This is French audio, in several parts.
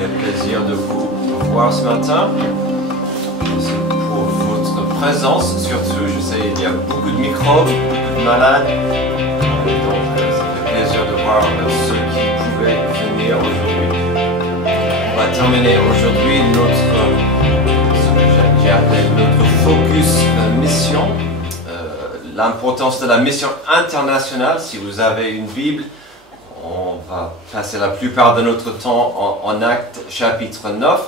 Quel plaisir de vous voir ce matin. Merci pour votre présence, surtout, je sais, il y a beaucoup de microbes, beaucoup de malades. Donc, ça fait plaisir de voir ceux qui pouvaient venir aujourd'hui. On va terminer aujourd'hui ce que j'ai appelé notre focus mission. L'importance de la mission internationale. Si vous avez une Bible, on va passer la plupart de notre temps en Actes chapitre 9.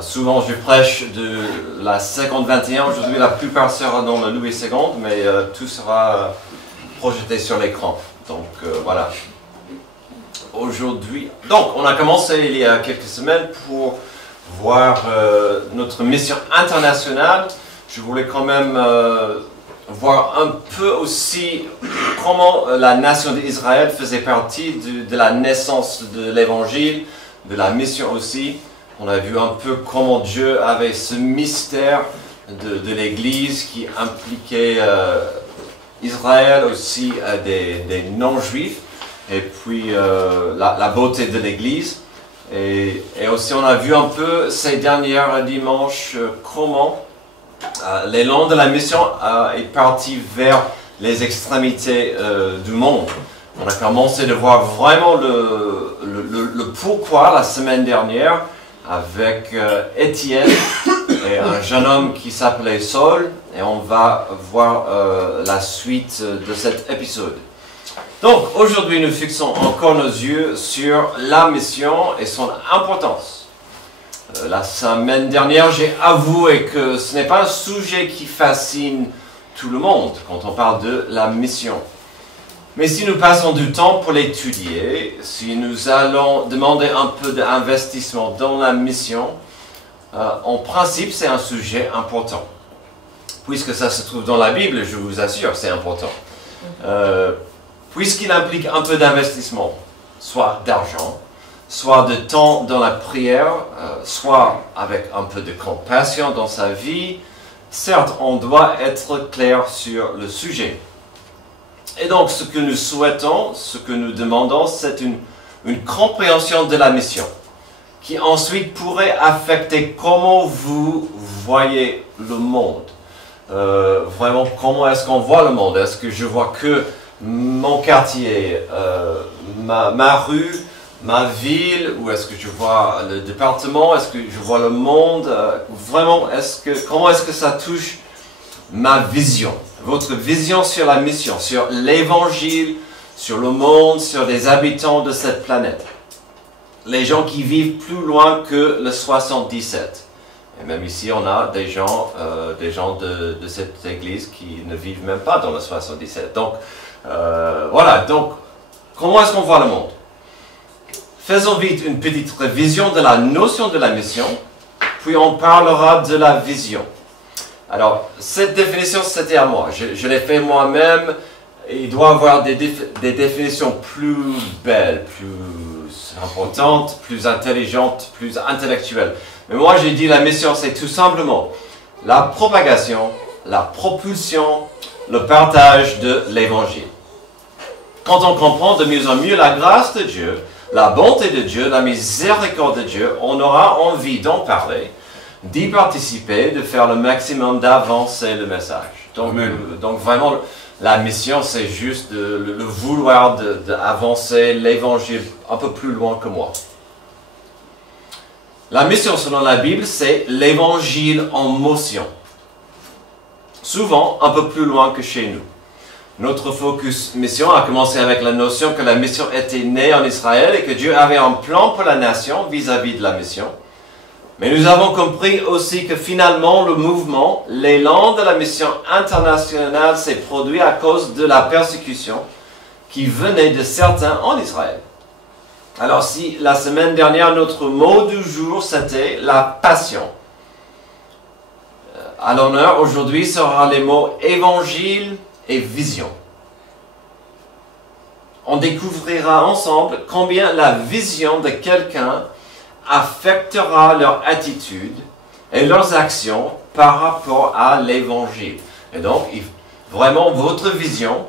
Souvent je prêche de la seconde 21. Aujourd'hui la plupart sera dans le Louis II, mais tout sera projeté sur l'écran. Donc voilà. Aujourd'hui, donc on a commencé il y a quelques semaines pour voir notre mission internationale. Je voulais quand même voir un peu aussi comment la nation d'Israël faisait partie de la naissance de l'Évangile, de la mission aussi. On a vu un peu comment Dieu avait ce mystère de l'Église qui impliquait Israël aussi des non-juifs, et puis la beauté de l'Église. Et aussi on a vu un peu ces derniers dimanches comment l'élan de la mission est parti vers les extrémités du monde. On a commencé de voir vraiment le pourquoi la semaine dernière avec Étienne et un jeune homme qui s'appelait Saul, et on va voir la suite de cet épisode. Donc aujourd'hui nous fixons encore nos yeux sur la mission et son importance. La semaine dernière, j'ai avoué que ce n'est pas un sujet qui fascine tout le monde quand on parle de la mission. Mais si nous passons du temps pour l'étudier, si nous allons demander un peu d'investissement dans la mission, en principe, c'est un sujet important. Puisque ça se trouve dans la Bible, je vous assure, c'est important. Puisqu'il implique un peu d'investissement, soit d'argent, soit de temps dans la prière, soit avec un peu de compassion dans sa vie, certes, on doit être clair sur le sujet. Et donc, ce que nous souhaitons, ce que nous demandons, c'est une compréhension de la mission, qui ensuite pourrait affecter comment vous voyez le monde. Vraiment, comment est-ce qu'on voit le monde? Est-ce que je vois que mon quartier, ma rue, ma ville, ou est-ce que je vois le département, est-ce que je vois le monde, vraiment, comment est-ce que ça touche ma vision, votre vision sur la mission, sur l'évangile, sur le monde, sur les habitants de cette planète, les gens qui vivent plus loin que le 77. Et même ici, on a des gens de cette église qui ne vivent même pas dans le 77. Donc, voilà, donc, comment est-ce qu'on voit le monde? Faisons vite une petite révision de la notion de la mission, puis on parlera de la vision. Alors, cette définition, c'était à moi. Je l'ai fait moi-même. Il doit y avoir des définitions plus belles, plus importantes, plus intelligentes, plus intellectuelles. Mais moi, j'ai dit la mission, c'est tout simplement la propagation, la propulsion, le partage de l'Évangile. Quand on comprend de mieux en mieux la grâce de Dieu, la bonté de Dieu, la miséricorde de Dieu, on aura envie d'en parler, d'y participer, de faire le maximum d'avancer le message. Donc vraiment, la mission, c'est juste le vouloir d'avancer l'évangile un peu plus loin que moi. La mission, selon la Bible, c'est l'évangile en motion. Souvent, un peu plus loin que chez nous. Notre focus mission a commencé avec la notion que la mission était née en Israël et que Dieu avait un plan pour la nation vis-à-vis de la mission. Mais nous avons compris aussi que finalement le mouvement, l'élan de la mission internationale s'est produit à cause de la persécution qui venait de certains en Israël. Alors si la semaine dernière notre mot du jour c'était la passion, à l'honneur aujourd'hui sera les mots évangile et vision. On découvrira ensemble combien la vision de quelqu'un affectera leur attitude et leurs actions par rapport à l'évangile. Et donc, vraiment, votre vision,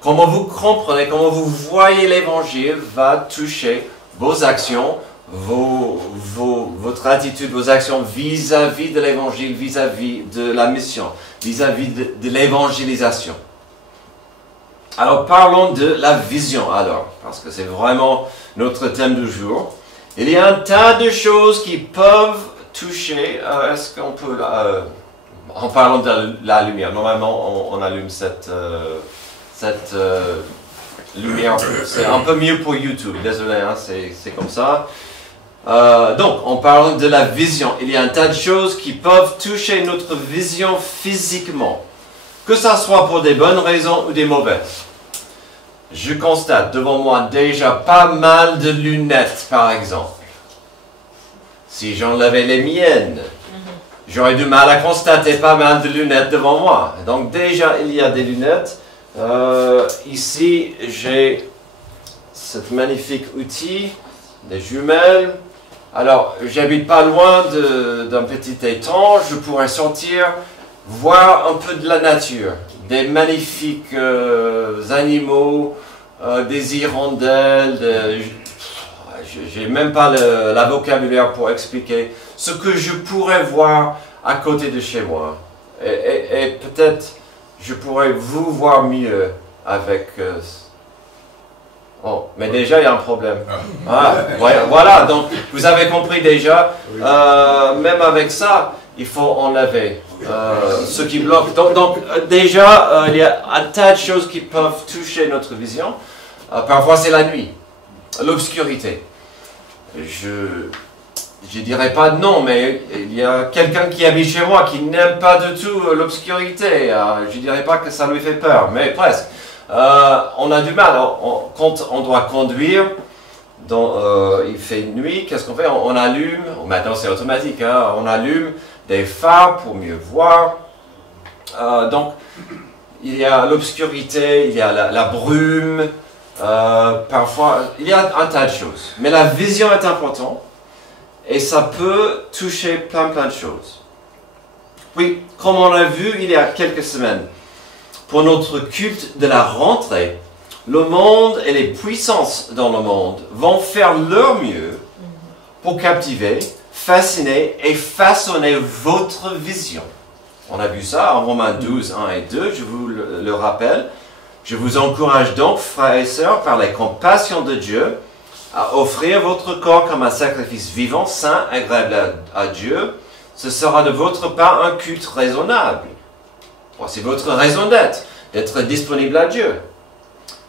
comment vous comprenez, comment vous voyez l'évangile va toucher vos actions, votre attitude, vos actions vis-à-vis de l'évangile, vis-à-vis de la mission, vis-à-vis de l'évangélisation. Alors parlons de la vision alors, parce que c'est vraiment notre thème du jour. Il y a un tas de choses qui peuvent toucher, est-ce qu'on peut, en parlant de la lumière, normalement on allume cette lumière, c'est un peu mieux pour YouTube, désolé, hein, c'est comme ça. Donc, en parlant de la vision, il y a un tas de choses qui peuvent toucher notre vision physiquement, que ce soit pour des bonnes raisons ou des mauvaises. Je constate devant moi déjà pas mal de lunettes, par exemple. Si j'enlevais les miennes, j'aurais du mal à constater pas mal de lunettes devant moi. Donc déjà, il y a des lunettes. Ici, j'ai ce magnifique outil, des jumelles. Alors, j'habite pas loin d'un petit étang, je pourrais sortir, voir un peu de la nature, des magnifiques animaux, des hirondelles, j'ai même pas la vocabulaire pour expliquer ce que je pourrais voir à côté de chez moi. Et peut-être je pourrais vous voir mieux avec... Oh, mais déjà il y a un problème. Ah, voilà, donc vous avez compris déjà, même avec ça, il faut enlever ce qui bloque. Donc déjà, il y a un tas de choses qui peuvent toucher notre vision. Parfois c'est la nuit, l'obscurité. Je dirais pas non, mais il y a quelqu'un qui habite chez moi qui n'aime pas du tout l'obscurité. Je dirais pas que ça lui fait peur, mais presque. On a du mal, quand on doit conduire, il fait nuit, qu'est-ce qu'on fait? On allume, maintenant c'est automatique, hein, on allume des phares pour mieux voir. Donc, il y a l'obscurité, il y a la brume, parfois, il y a un tas de choses. Mais la vision est importante et ça peut toucher plein de choses. Oui, comme on a vu il y a quelques semaines, pour notre culte de la rentrée, le monde et les puissances dans le monde vont faire leur mieux pour captiver, fasciner et façonner votre vision. On a vu ça en Romains 12, 1 et 2, je vous le rappelle. Je vous encourage donc, frères et sœurs, par les compassions de Dieu, à offrir votre corps comme un sacrifice vivant, saint, agréable à Dieu. Ce sera de votre part un culte raisonnable. C'est votre raison d'être disponible à Dieu.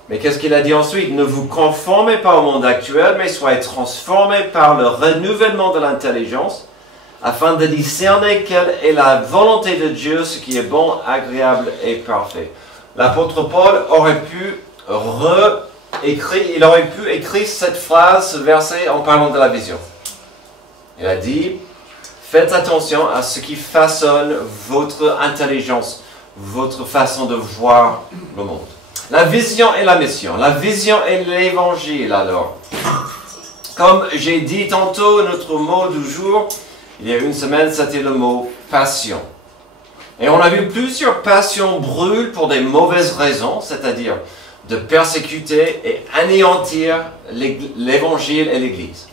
Mais qu'est-ce qu'il a dit ensuite? Ne vous conformez pas au monde actuel, mais soyez transformés par le renouvellement de l'intelligence, afin de discerner quelle est la volonté de Dieu, ce qui est bon, agréable et parfait. L'apôtre Paul aurait pu écrire cette phrase, ce verset, en parlant de la vision. Il a dit, faites attention à ce qui façonne votre intelligence, votre façon de voir le monde. La vision et la mission. La vision et l'évangile, alors. Comme j'ai dit tantôt, notre mot du jour, il y a une semaine, c'était le mot passion. Et on a vu plusieurs passions brûlent pour des mauvaises raisons, c'est-à-dire de persécuter et anéantir l'évangile et l'Église.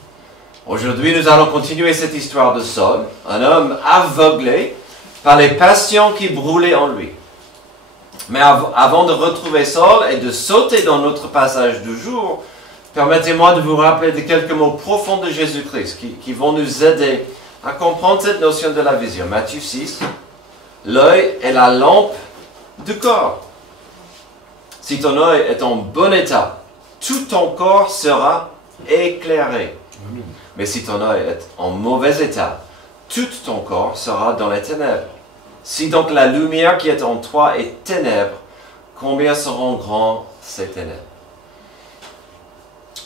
Aujourd'hui, nous allons continuer cette histoire de Saul, un homme aveuglé par les passions qui brûlaient en lui. Mais avant de retrouver Saul et de sauter dans notre passage du jour, permettez-moi de vous rappeler de quelques mots profonds de Jésus-Christ qui vont nous aider à comprendre cette notion de la vision. Matthieu 6, l'œil est la lampe du corps. Si ton œil est en bon état, tout ton corps sera éclairé. Mais si ton œil est en mauvais état, tout ton corps sera dans les ténèbres. Si donc la lumière qui est en toi est ténèbres, combien seront grands ces ténèbres?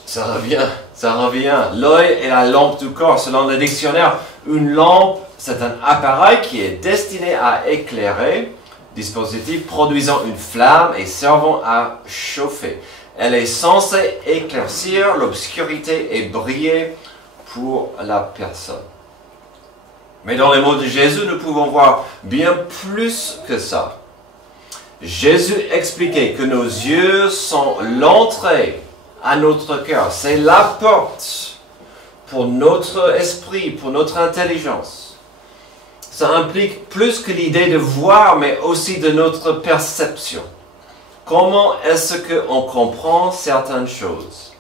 Ça revient. L'œil est la lampe du corps. Selon le dictionnaire, une lampe, c'est un appareil qui est destiné à éclairer, dispositif produisant une flamme et servant à chauffer. Elle est censée éclaircir l'obscurité et briller pour la personne. Mais dans les mots de Jésus, nous pouvons voir bien plus que ça. Jésus expliquait que nos yeux sont l'entrée à notre cœur. C'est la porte pour notre esprit, pour notre intelligence. Ça implique plus que l'idée de voir, mais aussi de notre perception. Comment est-ce qu'on comprend certaines choses?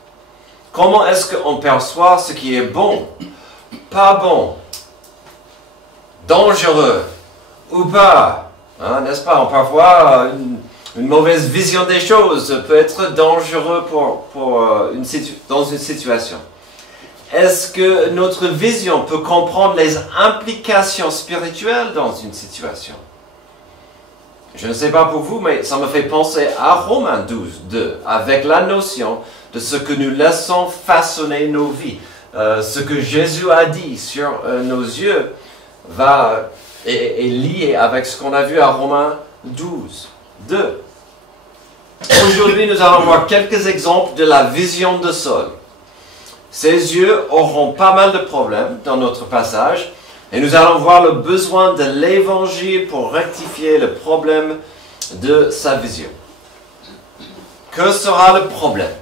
Comment est-ce qu'on perçoit ce qui est bon, pas bon, dangereux ou pas? Hein, n'est-ce pas? Parfois, une mauvaise vision des choses peut être dangereux dans une situation. Est-ce que notre vision peut comprendre les implications spirituelles dans une situation? Je ne sais pas pour vous, mais ça me fait penser à Romains 12, 2, avec la notion de ce que nous laissons façonner nos vies. Ce que Jésus a dit sur nos yeux est lié avec ce qu'on a vu à Romains 12, 2. Aujourd'hui, nous allons voir quelques exemples de la vision de Saul. Ses yeux auront pas mal de problèmes dans notre passage, et nous allons voir le besoin de l'Évangile pour rectifier le problème de sa vision. Que sera le problème?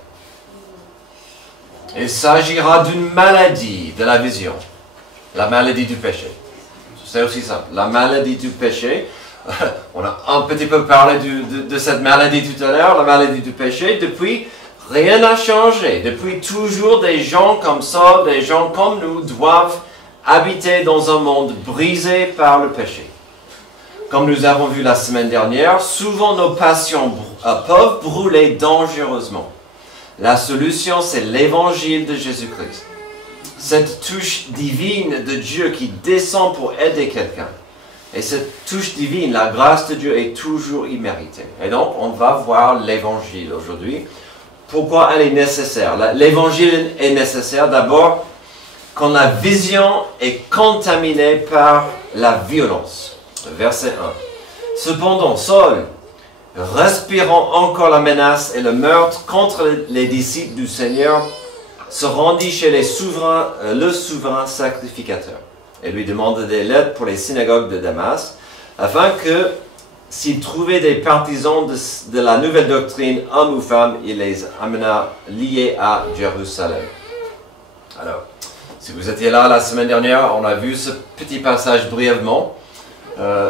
Il s'agira d'une maladie de la vision, la maladie du péché. C'est aussi simple, la maladie du péché. On a un petit peu parlé de cette maladie tout à l'heure, la maladie du péché. Depuis, rien n'a changé. Depuis toujours, des gens comme ça, des gens comme nous, doivent habiter dans un monde brisé par le péché. Comme nous avons vu la semaine dernière, souvent nos passions peuvent brûler dangereusement. La solution, c'est l'évangile de Jésus-Christ. Cette touche divine de Dieu qui descend pour aider quelqu'un. Et cette touche divine, la grâce de Dieu est toujours imméritée. Et donc, on va voir l'évangile aujourd'hui. Pourquoi elle est nécessaire? L'évangile est nécessaire d'abord quand la vision est contaminée par la violence. Verset 1. Cependant, Saul, respirant encore la menace et le meurtre contre les disciples du Seigneur, se rendit chez le souverain sacrificateur et lui demanda des lettres pour les synagogues de Damas, afin que, s'il trouvait des partisans de la nouvelle doctrine, hommes ou femmes, il les amena liés à Jérusalem. Alors, si vous étiez là la semaine dernière, on a vu ce petit passage brièvement,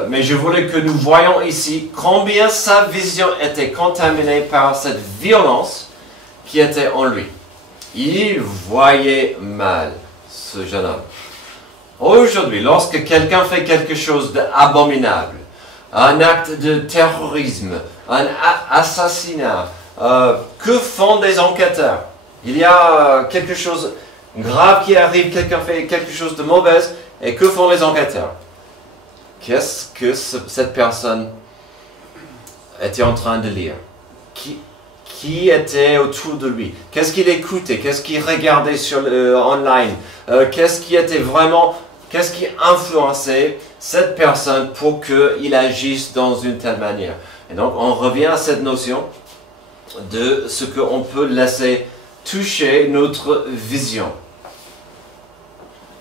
mais je voulais que nous voyions ici combien sa vision était contaminée par cette violence qui était en lui. Il voyait mal, ce jeune homme. Aujourd'hui, lorsque quelqu'un fait quelque chose d'abominable, un acte de terrorisme, un assassinat, que font des enquêteurs? Il y a quelque chose de grave qui arrive, quelqu'un fait quelque chose de mauvais, et que font les enquêteurs? Qu'est-ce que cette personne était en train de lire? Qui était autour de lui? Qu'est-ce qu'il écoutait? Qu'est-ce qu'il regardait online? Qu'est-ce qui influençait cette personne pour qu'il agisse dans une telle manière? Et donc, on revient à cette notion de ce qu'on peut laisser toucher notre vision.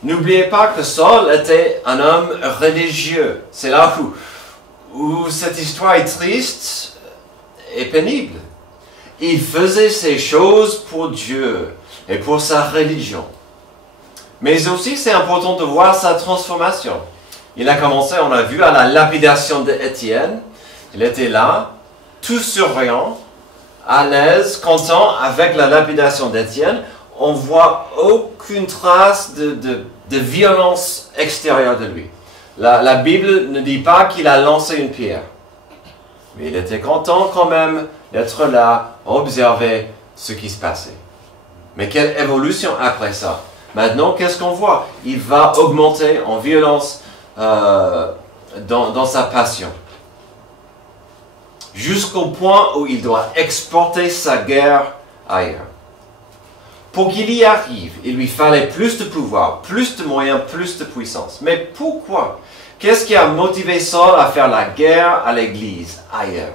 N'oubliez pas que Saul était un homme religieux. C'est là où cette histoire est triste et pénible. Il faisait ces choses pour Dieu et pour sa religion. Mais aussi, c'est important de voir sa transformation. Il a commencé, on a vu, à la lapidation d'Étienne. Il était là, tout surveillant, à l'aise, content avec la lapidation d'Étienne. On voit aucune trace de violence extérieure de lui. La Bible ne dit pas qu'il a lancé une pierre. Mais il était content quand même d'être là, observer ce qui se passait. Mais quelle évolution après ça? Maintenant, qu'est-ce qu'on voit? Il va augmenter en violence dans sa passion. Jusqu'au point où il doit exporter sa guerre ailleurs. Pour qu'il y arrive, il lui fallait plus de pouvoir, plus de moyens, plus de puissance. Mais pourquoi? Qu'est-ce qui a motivé Saul à faire la guerre à l'église ailleurs?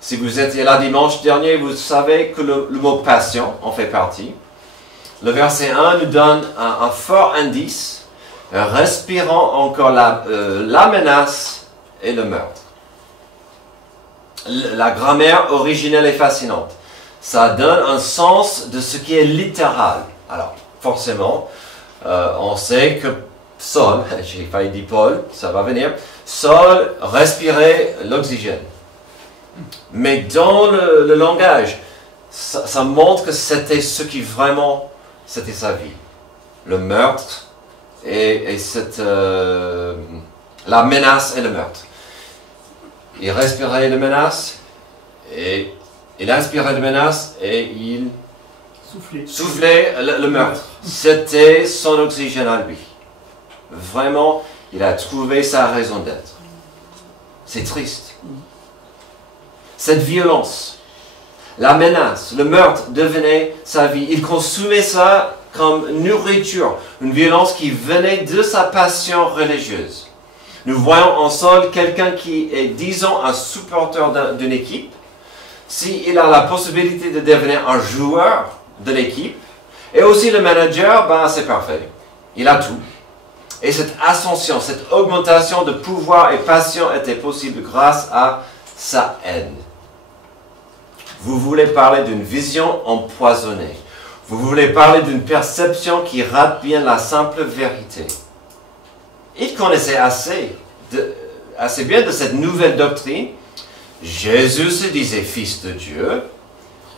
Si vous étiez là dimanche dernier, vous savez que le mot passion en fait partie. Le verset 1 nous donne un fort indice, respirant encore la menace et le meurtre. La grammaire originelle est fascinante. Ça donne un sens de ce qui est littéral. Alors, forcément, on sait que Saul, j'ai failli dire Paul, ça va venir, Saul respirait l'oxygène. Mais dans le langage, ça montre que c'était ce qui vraiment, c'était sa vie. Le meurtre et la menace et le meurtre. Il respirait la menace, et il inspirait la menace, et il soufflait le meurtre. C'était son oxygène à lui. Vraiment, il a trouvé sa raison d'être. C'est triste. Cette violence, la menace, le meurtre devenait sa vie. Il consommait ça comme nourriture, une violence qui venait de sa passion religieuse. Nous voyons en Saul quelqu'un qui est, disons, un supporter d'une équipe. S'il a la possibilité de devenir un joueur de l'équipe, et aussi le manager, ben c'est parfait. Il a tout. Et cette ascension, cette augmentation de pouvoir et passion était possible grâce à sa haine. Vous voulez parler d'une vision empoisonnée. Vous voulez parler d'une perception qui rate bien la simple vérité. Il connaissait assez bien de cette nouvelle doctrine. Jésus se disait fils de Dieu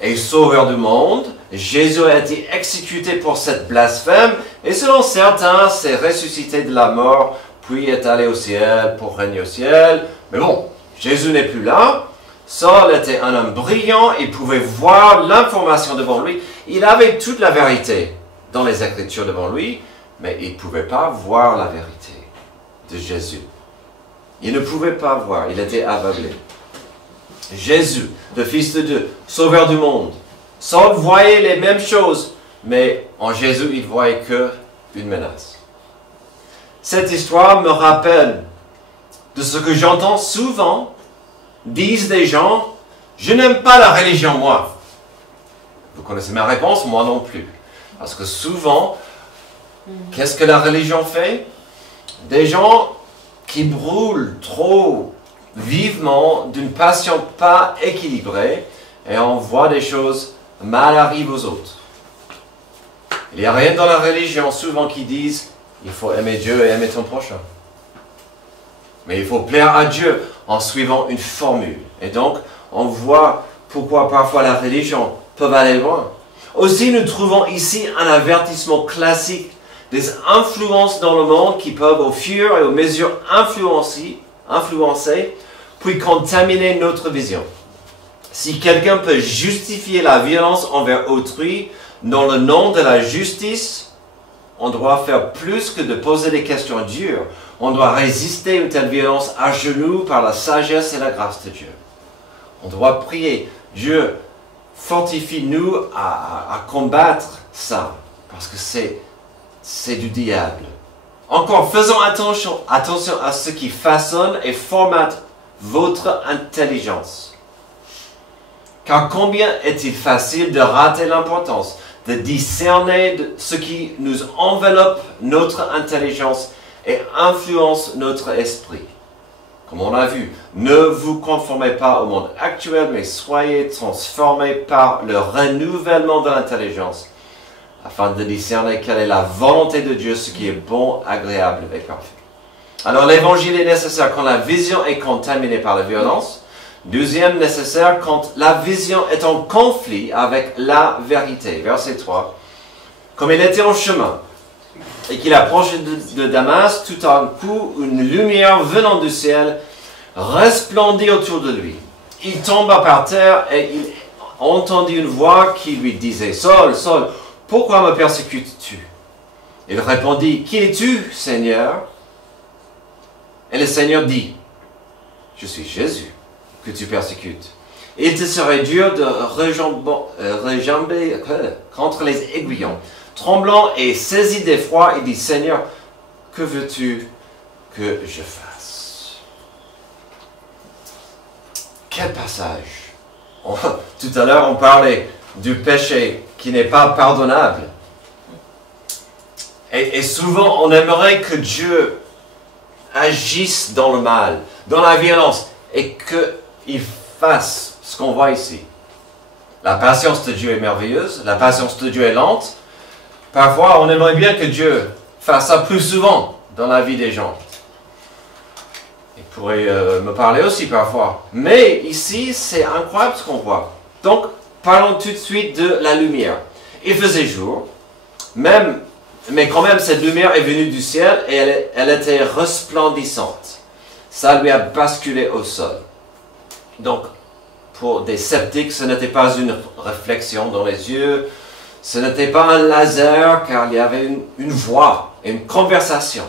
et sauveur du monde. Jésus a été exécuté pour cette blasphème et selon certains, s'est ressuscité de la mort, puis est allé au ciel pour régner au ciel. Mais bon, Jésus n'est plus là. Saul était un homme brillant, il pouvait voir l'information devant lui. Il avait toute la vérité dans les Écritures devant lui, mais il ne pouvait pas voir la vérité de Jésus. Il ne pouvait pas voir, il était aveuglé. Jésus, le Fils de Dieu, Sauveur du monde. Saul voyait les mêmes choses, mais en Jésus, il voyait qu'une menace. Cette histoire me rappelle de ce que j'entends souvent, disent des gens, je n'aime pas la religion, moi. Vous connaissez ma réponse, moi non plus. Parce que souvent, qu'est-ce que la religion fait? Des gens qui brûlent trop vivement d'une passion pas équilibrée et on voit des choses mal arrivent aux autres. Il n'y a rien dans la religion souvent qui disent il faut aimer Dieu et aimer ton prochain. Mais il faut plaire à Dieu en suivant une formule. Et donc, on voit pourquoi parfois la religion peut aller loin. Aussi, nous trouvons ici un avertissement classique des influences dans le monde qui peuvent au fur et à mesure influencer, puis contaminer notre vision. Si quelqu'un peut justifier la violence envers autrui dans le nom de la justice, on doit faire plus que de poser des questions dures. On doit résister à une telle violence à genoux par la sagesse et la grâce de Dieu. On doit prier. Dieu, fortifie-nous à combattre ça, parce que c'est du diable. Encore, faisons attention à ce qui façonne et formate votre intelligence. Car combien est-il facile de rater l'importance, de discerner ce qui nous enveloppe notre intelligence et influence notre esprit. Comme on a vu, ne vous conformez pas au monde actuel, mais soyez transformés par le renouvellement de l'intelligence, afin de discerner quelle est la volonté de Dieu, ce qui est bon, agréable et parfait. Alors l'évangile est nécessaire quand la vision est contaminée par la violence. Deuxième, nécessaire quand la vision est en conflit avec la vérité. Verset 3. Comme il était en chemin et qu'il approchait de Damas, tout à coup, une lumière venant du ciel resplendit autour de lui. Il tomba par terre et il entendit une voix qui lui disait « Saul, Saul, pourquoi me persécutes-tu » Il répondit « Qui es-tu, Seigneur » Et le Seigneur dit « Je suis Jésus que tu persécutes. Il te serait dur de rejamber contre les aiguillons. » Tremblant et saisi d'effroi, il dit « Seigneur, que veux-tu que je fasse ?» Quel passage! Tout à l'heure, on parlait du péché qui n'est pas pardonnable. Et souvent, on aimerait que Dieu agisse dans le mal, dans la violence, et qu'il fasse ce qu'on voit ici. La patience de Dieu est merveilleuse, la patience de Dieu est lente, Parfois, on aimerait bien que Dieu fasse ça plus souvent dans la vie des gens. Il pourrait me parler aussi parfois. Mais ici, c'est incroyable ce qu'on voit. Donc, parlons tout de suite de la lumière. Il faisait jour, mais quand même, cette lumière est venue du ciel et elle était resplendissante. Ça lui a basculé au sol. Donc, pour des sceptiques, ce n'était pas une réflexion dans les yeux, ce n'était pas un laser, car il y avait une voix, une conversation.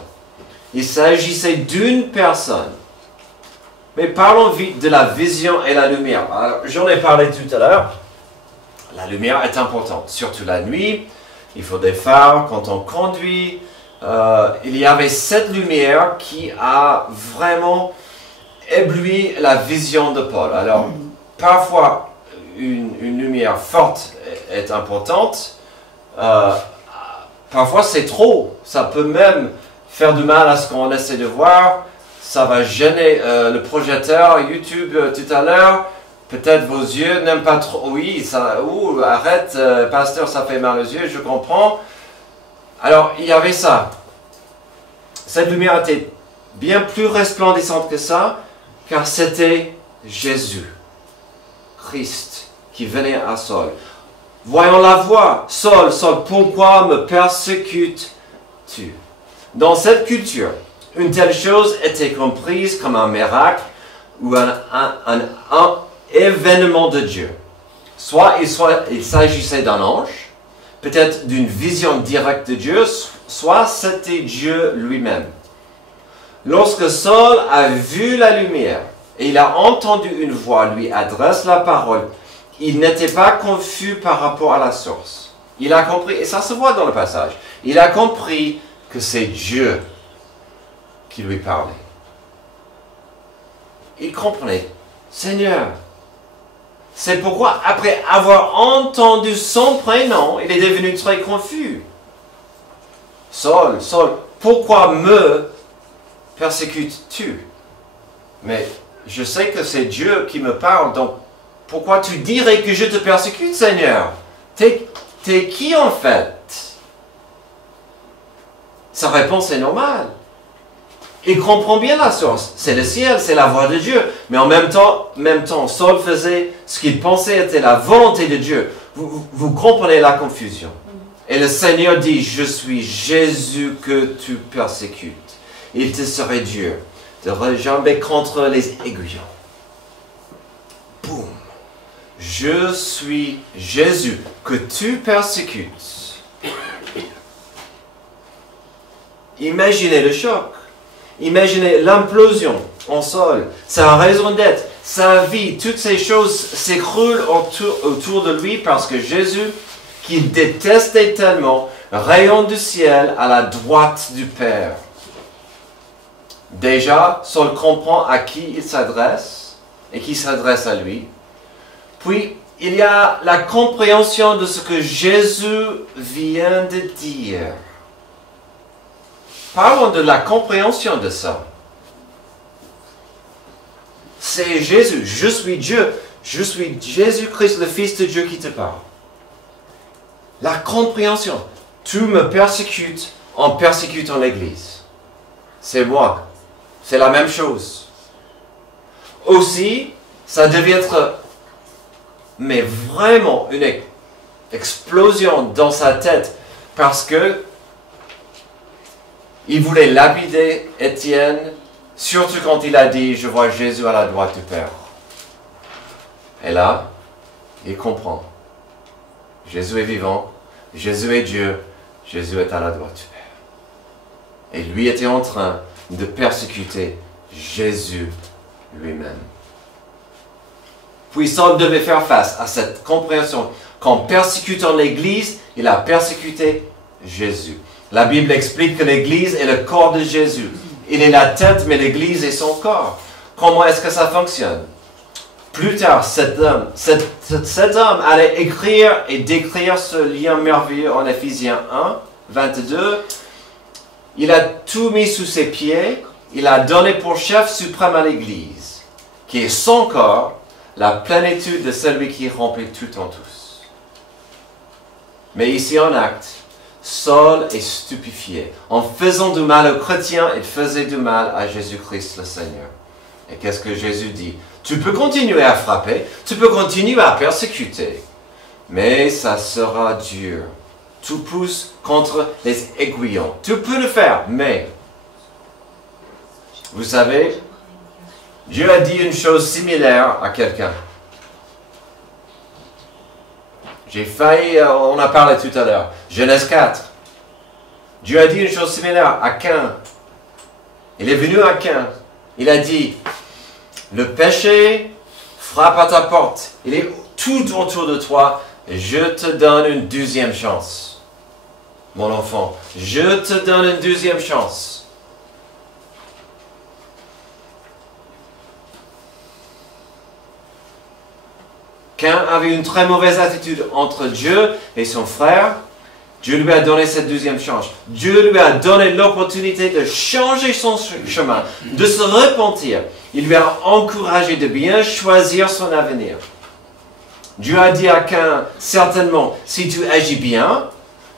Il s'agissait d'une personne. Mais parlons vite de la vision et la lumière. J'en ai parlé tout à l'heure. La lumière est importante, surtout la nuit. Il faut des phares quand on conduit. Il y avait cette lumière qui a vraiment ébloui la vision de Paul. Alors, parfois, une lumière forte est importante. Parfois, c'est trop. Ça peut même faire du mal à ce qu'on essaie de voir. Ça va gêner le projecteur YouTube tout à l'heure. Peut-être vos yeux n'aiment pas trop. Oui, arrête, pasteur, ça fait mal aux yeux, je comprends. Alors, il y avait ça. Cette lumière était bien plus resplendissante que ça, car c'était Jésus, Christ, qui venait à Saul. Voyons la voix. Saul, Saul, pourquoi me persécutes-tu? Dans cette culture, une telle chose était comprise comme un miracle ou un événement de Dieu. Soit il s'agissait d'un ange, peut-être d'une vision directe de Dieu, soit c'était Dieu lui-même. Lorsque Saul a vu la lumière et il a entendu une voix lui adresse la parole, il n'était pas confus par rapport à la source. Il a compris, et ça se voit dans le passage, il a compris que c'est Dieu qui lui parlait. Il comprenait, Seigneur. C'est pourquoi, après avoir entendu son prénom, il est devenu très confus. Saul, Saul, pourquoi me persécutes-tu? Mais je sais que c'est Dieu qui me parle, donc pourquoi tu dirais que je te persécute, Seigneur? T'es qui en fait? Sa réponse est normale. Il comprend bien la source. C'est le ciel, c'est la voix de Dieu. Mais en même temps, Saul faisait ce qu'il pensait était la volonté de Dieu. Vous comprenez la confusion. Et le Seigneur dit, je suis Jésus que tu persécutes. Il te serait Dieu de rejamber contre les aiguillons. Boum. Je suis Jésus que tu persécutes. Imaginez le choc. Imaginez l'implosion en Saul, sa raison d'être, sa vie, toutes ces choses s'écroulent autour de lui parce que Jésus, qu'il détestait tellement, rayonne du ciel à la droite du Père. Déjà, Saul comprend à qui il s'adresse et qui s'adresse à lui. Puis, il y a la compréhension de ce que Jésus vient de dire. Parlons de la compréhension de ça. C'est Jésus, je suis Dieu, je suis Jésus-Christ, le Fils de Dieu qui te parle. La compréhension. Tu me persécutes en persécutant l'Église. C'est moi. C'est la même chose. Aussi, ça devait être, mais vraiment une explosion dans sa tête, parce que il voulait lapider Étienne, surtout quand il a dit « Je vois Jésus à la droite du Père ». Et là, il comprend. Jésus est vivant, Jésus est Dieu, Jésus est à la droite du Père. Et lui était en train de persécuter Jésus lui-même. Puis Saul devait faire face à cette compréhension qu'en persécutant l'Église, il a persécuté Jésus. La Bible explique que l'Église est le corps de Jésus. Il est la tête, mais l'Église est son corps. Comment est-ce que ça fonctionne? Plus tard, cet homme allait écrire et décrire ce lien merveilleux en Éphésiens 1, 22. Il a tout mis sous ses pieds. Il a donné pour chef suprême à l'Église, qui est son corps, la plénitude de celui qui remplit tout en tous. Mais ici en Actes, Saul est stupéfié. En faisant du mal aux chrétiens, il faisait du mal à Jésus-Christ le Seigneur. Et qu'est-ce que Jésus dit? Tu peux continuer à frapper, tu peux continuer à persécuter, mais ça sera dur. Tu pousses contre les aiguillons. Tu peux le faire, mais vous savez, Dieu a dit une chose similaire à quelqu'un. J'ai failli, on a parlé tout à l'heure, Genèse 4. Dieu a dit une chose similaire à Cain. Il est venu à Cain. Il a dit, le péché frappe à ta porte. Il est tout autour de toi. Je te donne une deuxième chance. Mon enfant, je te donne une deuxième chance. Cain avait une très mauvaise attitude entre Dieu et son frère. Dieu lui a donné cette deuxième chance. Dieu lui a donné l'opportunité de changer son chemin, de se repentir. Il lui a encouragé de bien choisir son avenir. Dieu a dit à Cain, certainement, si tu agis bien,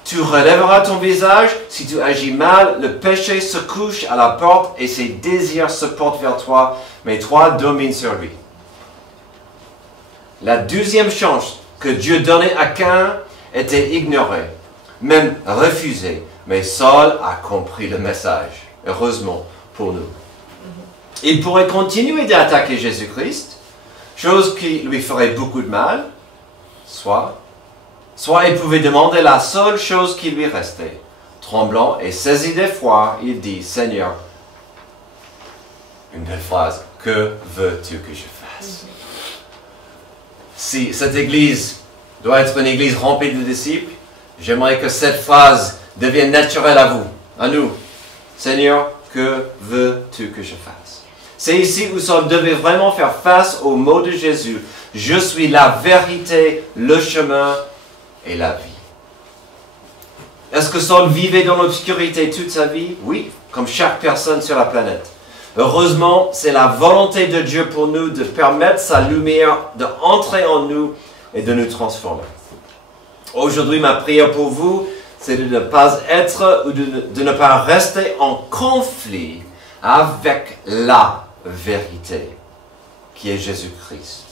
tu relèveras ton visage. Si tu agis mal, le péché se couche à la porte et ses désirs se portent vers toi, mais toi domines sur lui. La deuxième chance que Dieu donnait à Cain était ignorée, même refusée. Mais Saul a compris le message, heureusement pour nous. Il pourrait continuer d'attaquer Jésus-Christ, chose qui lui ferait beaucoup de mal, soit il pouvait demander la seule chose qui lui restait. Tremblant et saisi d'effroi, il dit, Seigneur, une belle phrase, que veux-tu que je fasse? Si cette église doit être une église remplie de disciples, j'aimerais que cette phrase devienne naturelle à vous, à nous. Seigneur, que veux-tu que je fasse? C'est ici où Saul devait vraiment faire face aux mots de Jésus. Je suis la vérité, le chemin et la vie. Est-ce que Saul vivait dans l'obscurité toute sa vie? Oui, comme chaque personne sur la planète. Heureusement, c'est la volonté de Dieu pour nous de permettre sa lumière d'entrer en nous et de nous transformer. Aujourd'hui, ma prière pour vous, c'est de ne pas être ou de ne pas rester en conflit avec la vérité, qui est Jésus-Christ.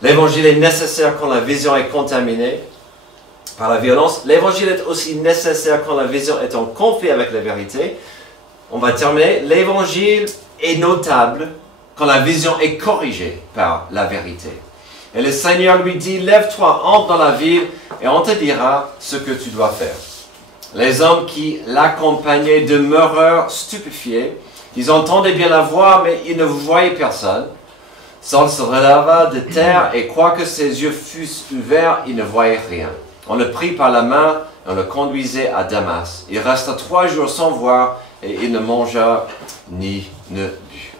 L'évangile est nécessaire quand la vision est contaminée par la violence. L'évangile est aussi nécessaire quand la vision est en conflit avec la vérité. On va terminer. L'évangile est notable quand la vision est corrigée par la vérité. Et le Seigneur lui dit, lève-toi, entre dans la ville et on te dira ce que tu dois faire. Les hommes qui l'accompagnaient demeurèrent stupéfiés. Ils entendaient bien la voix, mais ils ne voyaient personne. Saul se releva de terre et quoique ses yeux fussent ouverts, il ne voyait rien. On le prit par la main et on le conduisait à Damas. Il resta 3 jours sans voir et il ne mangea ni ne but.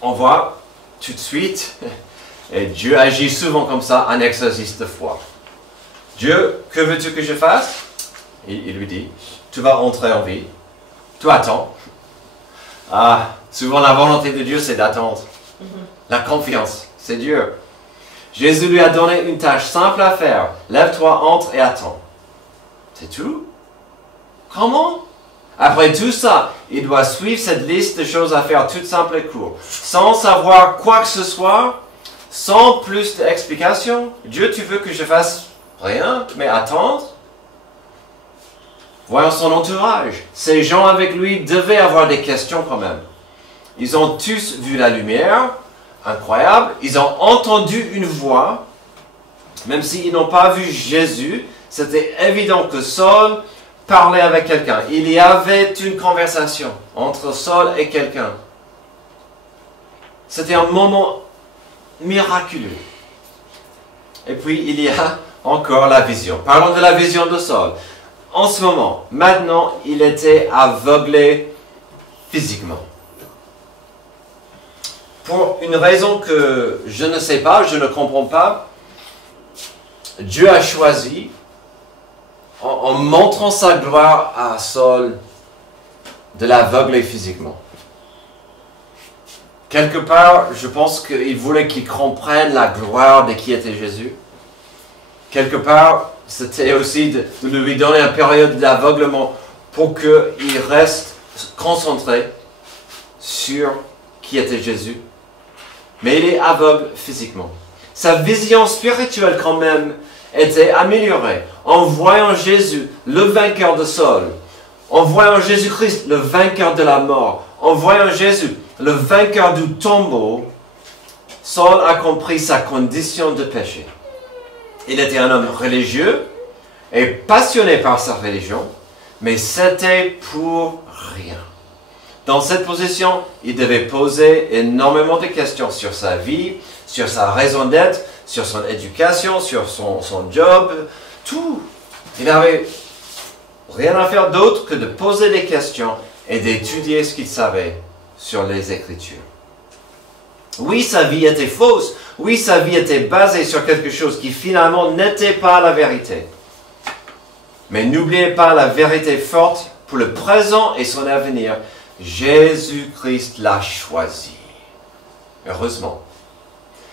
On voit tout de suite, et Dieu agit souvent comme ça, un exercice de foi. Dieu, que veux-tu que je fasse? Il lui dit, tu vas entrer en vie, tu attends. Ah, souvent la volonté de Dieu c'est d'attendre. La confiance, c'est Dieu. Jésus lui a donné une tâche simple à faire. Lève-toi, entre et attends. C'est tout? Comment? Après tout ça, il doit suivre cette liste de choses à faire toute simple et courte, sans savoir quoi que ce soit, sans plus d'explications. Dieu, tu veux que je fasse rien, mais attendre? Voyons son entourage. Ces gens avec lui devaient avoir des questions quand même. Ils ont tous vu la lumière, incroyable. Ils ont entendu une voix, même s'ils n'ont pas vu Jésus. C'était évident que Saul parlait avec quelqu'un. Il y avait une conversation entre Saul et quelqu'un. C'était un moment miraculeux. Et puis il y a encore la vision. Parlons de la vision de Saul. En ce moment, maintenant, il était aveuglé physiquement. Pour une raison que je ne sais pas, je ne comprends pas, Dieu a choisi, en montrant sa gloire à Saul, de l'aveugler physiquement. Quelque part, je pense qu'il voulait qu'il comprenne la gloire de qui était Jésus. Quelque part, c'était aussi de lui donner une période d'aveuglement pour qu'il reste concentré sur qui était Jésus. Mais il est aveugle physiquement. Sa vision spirituelle quand même était améliorée en voyant Jésus, le vainqueur de Saul, en voyant Jésus-Christ, le vainqueur de la mort, en voyant Jésus, le vainqueur du tombeau. Saul a compris sa condition de péché. Il était un homme religieux et passionné par sa religion, mais c'était pour rien. Dans cette position, il devait poser énormément de questions sur sa vie, sur sa raison d'être, sur son éducation, sur son job, tout. Il n'avait rien à faire d'autre que de poser des questions et d'étudier ce qu'il savait sur les Écritures. Oui, sa vie était fausse. Oui, sa vie était basée sur quelque chose qui finalement n'était pas la vérité. Mais n'oubliez pas la vérité forte pour le présent et son avenir. Jésus-Christ l'a choisi. Heureusement.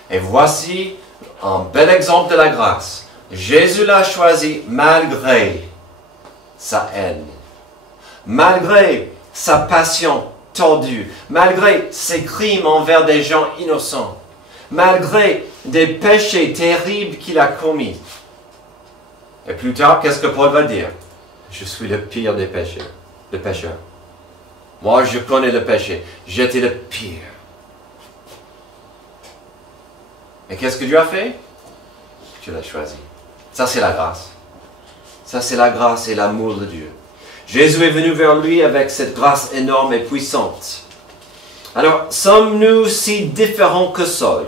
Et voici un bel exemple de la grâce. Jésus l'a choisi malgré sa haine, malgré sa passion tordue, malgré ses crimes envers des gens innocents, malgré des péchés terribles qu'il a commis. Et plus tard, qu'est-ce que Paul va dire? Je suis le pire des pécheurs. Moi, je connais le péché. J'étais le pire. Et qu'est-ce que Dieu a fait? Tu l'as choisi. Ça, c'est la grâce. Ça, c'est la grâce et l'amour de Dieu. Jésus est venu vers lui avec cette grâce énorme et puissante. Alors, sommes-nous si différents que Saul?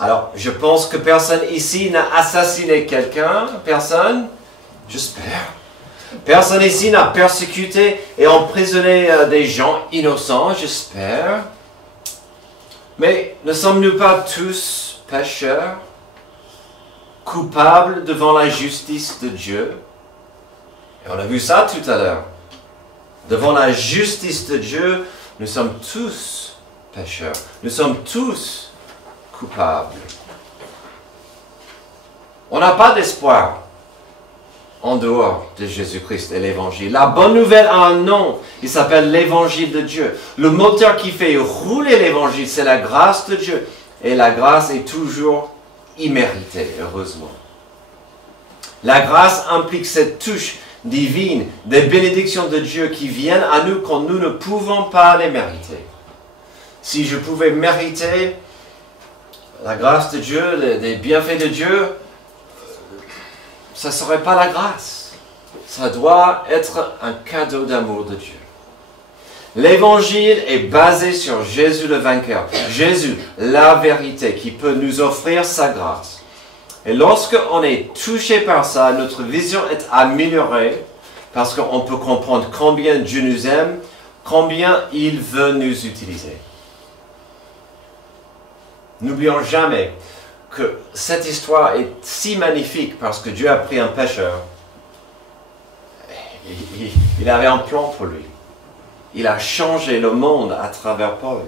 Alors, je pense que personne ici n'a assassiné quelqu'un. Personne? J'espère. Personne ici n'a persécuté et emprisonné des gens innocents. J'espère. Mais ne sommes-nous pas tous pécheurs, coupables devant la justice de Dieu? Et on a vu ça tout à l'heure. Devant la justice de Dieu, nous sommes tous pécheurs. Nous sommes tous coupables. On n'a pas d'espoir en dehors de Jésus-Christ et l'Évangile. La bonne nouvelle a un nom. Il s'appelle l'Évangile de Dieu. Le moteur qui fait rouler l'Évangile, c'est la grâce de Dieu. Et la grâce est toujours imméritée, heureusement. La grâce implique cette touche divine, des bénédictions de Dieu qui viennent à nous quand nous ne pouvons pas les mériter. Si je pouvais mériter la grâce de Dieu, les bienfaits de Dieu, ça ne serait pas la grâce. Ça doit être un cadeau d'amour de Dieu. L'Évangile est basé sur Jésus le vainqueur. Jésus, la vérité, qui peut nous offrir sa grâce. Et lorsque on est touché par ça, notre vision est améliorée parce qu'on peut comprendre combien Dieu nous aime, combien il veut nous utiliser. N'oublions jamais que cette histoire est si magnifique parce que Dieu a pris un pécheur. Il avait un plan pour lui. Il a changé le monde à travers Paul.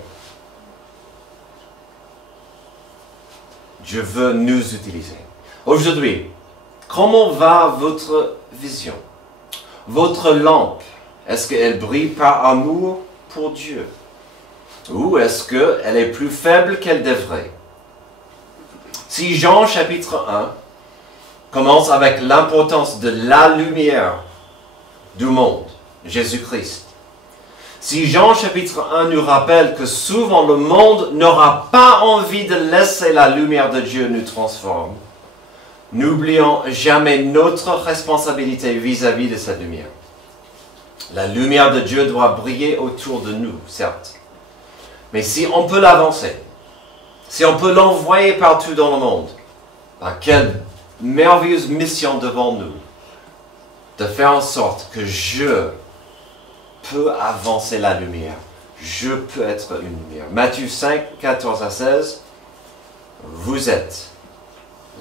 Dieu veut nous utiliser. Aujourd'hui, comment va votre vision? Votre lampe, est-ce qu'elle brille par amour pour Dieu? Ou est-ce qu'elle est plus faible qu'elle devrait? Si Jean chapitre 1 commence avec l'importance de la lumière du monde, Jésus-Christ. Si Jean chapitre 1 nous rappelle que souvent le monde n'aura pas envie de laisser la lumière de Dieu nous transformer, n'oublions jamais notre responsabilité vis-à-vis de cette lumière. La lumière de Dieu doit briller autour de nous, certes. Mais si on peut l'avancer, si on peut l'envoyer partout dans le monde, quelle merveilleuse mission devant nous de faire en sorte que je peux avancer la lumière. Je peux être une lumière. Matthieu 5, 14 à 16. Vous êtes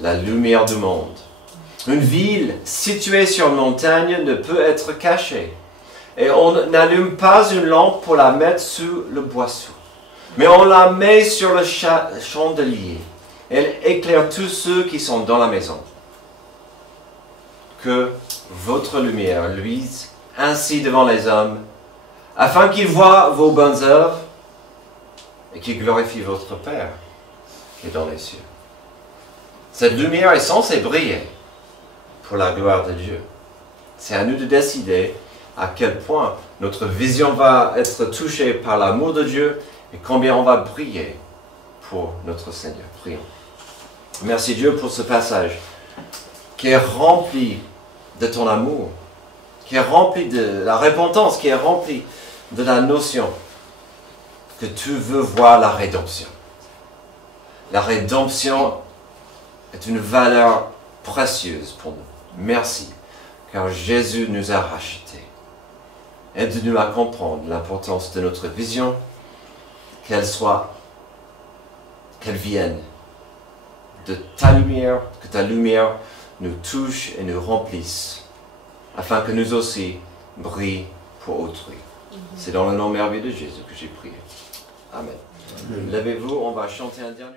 la lumière du monde. Une ville située sur une montagne ne peut être cachée. Et on n'allume pas une lampe pour la mettre sous le boisseau. Mais on la met sur le chandelier. Elle éclaire tous ceux qui sont dans la maison. que votre lumière luise ainsi devant les hommes, afin qu'ils voient vos bonnes œuvres et qu'ils glorifient votre Père qui est dans les cieux. Cette lumière est censée briller pour la gloire de Dieu. C'est à nous de décider à quel point notre vision va être touchée par l'amour de Dieu et combien on va briller pour notre Seigneur. Prions. Merci Dieu pour ce passage qui est rempli de ton amour, qui est rempli de la repentance, qui est rempli de la notion que tu veux voir la rédemption. La rédemption est une valeur précieuse pour nous. Merci, car Jésus nous a rachetés. Aide-nous à comprendre l'importance de notre vision, qu'elle vienne de ta lumière, que ta lumière nous touche et nous remplisse, afin que nous aussi brillons pour autrui. C'est dans le nom merveilleux de Jésus que j'ai prié. Amen. Levez-vous, on va chanter un dernier.